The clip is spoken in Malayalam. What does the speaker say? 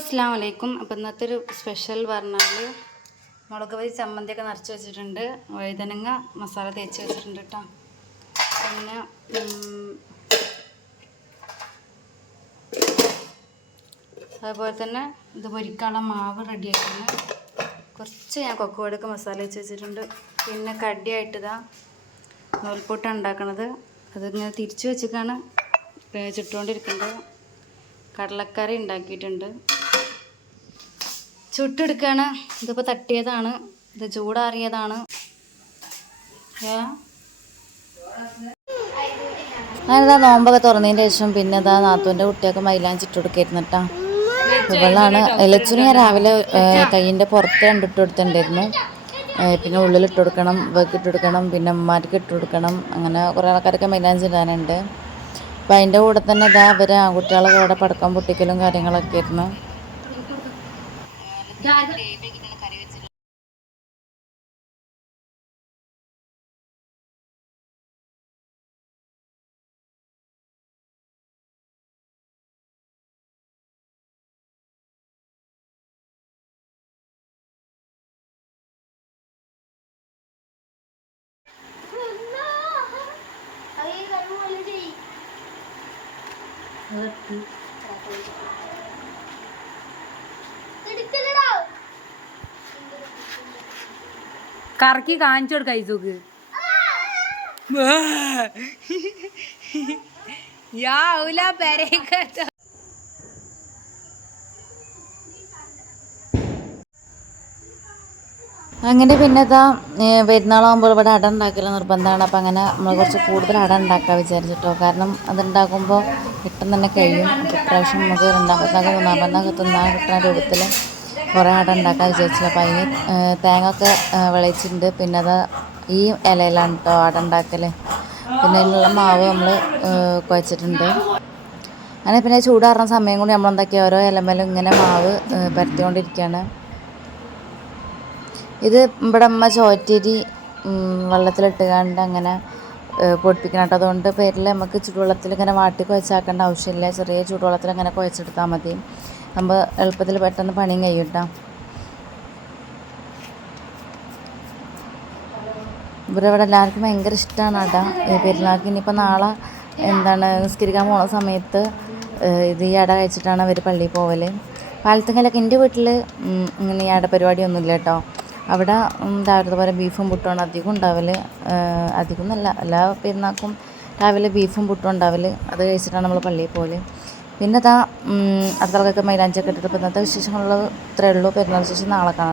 അസ്സാം വലൈക്കും അപ്പം ഇന്നത്തെ ഒരു സ്പെഷ്യൽ പറഞ്ഞാൽ മുളക് പൊരി ചമ്മന്തിയൊക്കെ നിറച്ച് വെച്ചിട്ടുണ്ട്. വഴുതനങ്ങ മസാല തേച്ച് വെച്ചിട്ടുണ്ട് കേട്ടോ പിന്നെ അതുപോലെ തന്നെ ഇത് പൊരിക്കാനുള്ള മാവ് റെഡിയാക്കുന്നു കുറച്ച് ഞാൻ കൊക്കോടൊക്കെ മസാല വെച്ച് വെച്ചിട്ടുണ്ട്. പിന്നെ കടിയായിട്ട് ഇതാ നൂൽപ്പൊട്ട ഉണ്ടാക്കണത്. അതിങ്ങനെ തിരിച്ചു വെച്ചിട്ടാണ് ചുട്ടുകൊണ്ടിരിക്കുന്നത്. കടലക്കറി ഉണ്ടാക്കിയിട്ടുണ്ട്. ചുട്ടെടുക്കുകയാണ് ഇതിപ്പോൾ തട്ടിയതാണ്. ഇത് ചൂടാറിയതാണ്? ഞാനിതാ നോമ്പൊക്കെ തുറന്നതിന് ശേഷം പിന്നെ ഇതാ നാത്തൂന്റെ കുട്ടിയൊക്കെ മൈലാഞ്ചി ഇട്ട് കൊടുക്കായിരുന്നു കേട്ടോ ഇവളാണ് ലച്ചുന് ഞാൻ രാവിലെ കയ്യിന്റെ പുറത്ത് രണ്ടിട്ട് കൊടുത്തിട്ടുണ്ടായിരുന്നു. പിന്നെ ഉള്ളിൽ ഇട്ട് കൊടുക്കണം വെക്ക് ഇട്ട് കൊടുക്കണം പിന്നെ അമ്മമാർക്ക് ഇട്ട് കൊടുക്കണം. അങ്ങനെ കുറേ ആൾക്കാരൊക്കെ മൈലാഞ്ചി ഇടാനുണ്ട്. അപ്പം അതിന്റെ കൂടെ തന്നെ ഇതാ അവർ ആൺകുട്ടികളൊക്കെ അവിടെ പടക്കം പൊട്ടിക്കലും കാര്യങ്ങളൊക്കെ ആയിരുന്നു. കറി വെച്ചിട്ടുള്ളത്. നിർത്തി എടുക്കല കറക്കി കാണിച്ചു കൊടുക്ക ഐസൂക്ക്. അങ്ങനെ പിന്നെ ഇതാ പെരുന്നാളാകുമ്പോൾ ഇവിടെ അട ഉണ്ടാക്കില്ല നിർബന്ധമാണ്. അപ്പം അങ്ങനെ നമ്മൾ കുറച്ച് കൂടുതൽ അട ഉണ്ടാക്കാൻ വിചാരിച്ചിട്ടോ. കാരണം അതുണ്ടാക്കുമ്പോൾ പെട്ടെന്ന് തന്നെ കഴിയും. പ്രാവശ്യം നമുക്ക് രണ്ടാമത്തെ മൂന്നാമത്തെ തിന്നാൻ കിട്ടുന്ന രൂപത്തിൽ കുറേ അട ഉണ്ടാക്കാൻ വിചാരിച്ചില്ല. അപ്പം അതിന് തേങ്ങ ഒക്കെ വിളയിച്ചിട്ടുണ്ട്. പിന്നെ അത് ഈ ഇലയിലാണ് കേട്ടോ അട ഉണ്ടാക്കൽ പിന്നെ അതിനുള്ള മാവ് നമ്മൾ കുഴച്ചിട്ടുണ്ട്. അങ്ങനെ പിന്നെ ചൂടാറുന്ന സമയം കൂടി നമ്മൾ എന്താക്കി ഓരോ ഇലമേലും ഇങ്ങനെ മാവ് പരത്തിക്കൊണ്ടിരിക്കുകയാണ് ഇത് ഇവിടെ അമ്മ ചോറ്റരി വെള്ളത്തിലിട്ടുകാണ്ട് അങ്ങനെ പൊടിപ്പിക്കണം കേട്ടോ അതുകൊണ്ട് പേരിൽ നമുക്ക് ചൂടുവെള്ളത്തിൽ ഇങ്ങനെ വാട്ടി കുഴച്ചാക്കേണ്ട ആവശ്യമില്ല. ചെറിയ ചൂടുവെള്ളത്തിൽ അങ്ങനെ കുഴച്ചെടുത്താൽ മതി. നമ്മൾ എളുപ്പത്തിൽ പെട്ടെന്ന് പണിയും കഴിയും കേട്ടോ ഇവിടെ എല്ലാവർക്കും ഭയങ്കര ഇഷ്ടമാണ് അട ഈ പെരുന്നാൾക്ക് ഇനിയിപ്പോൾ നാളെ എന്താണ് നിസ്കരിക്കാൻ പോണ സമയത്ത് ഇത് ഈ അട കഴിച്ചിട്ടാണ് അവർ പള്ളിയിൽ പോവൽ പാലത്തുങ്കലൊക്കെ എന്റെ വീട്ടിൽ ഇങ്ങനെ ഈ അട പരിപാടിയൊന്നുമില്ല കേട്ടോ. അവിടെ രാവിലത്തെ പോലെ ബീഫും പുട്ടുമാണ് അധികം ഉണ്ടാവൽ അധികം എന്നല്ല എല്ലാ പെരുന്നാൾക്കും രാവിലെ ബീഫും പുട്ടും ഉണ്ടാവൽ അത് കഴിച്ചിട്ടാണ് നമ്മൾ പള്ളിയിൽ പോകൽ പിന്നെ അതാ അടുത്തവർക്കൊക്കെ മൈലാഞ്ചൊക്കെ ഇട്ടിട്ട് ഇപ്പം ഇന്നത്തെ വിശേഷങ്ങളുള്ളത് ഇത്രയേ ഉള്ളൂ. പെരുന്നാൾ വിശേഷം നാളെ കാണാം.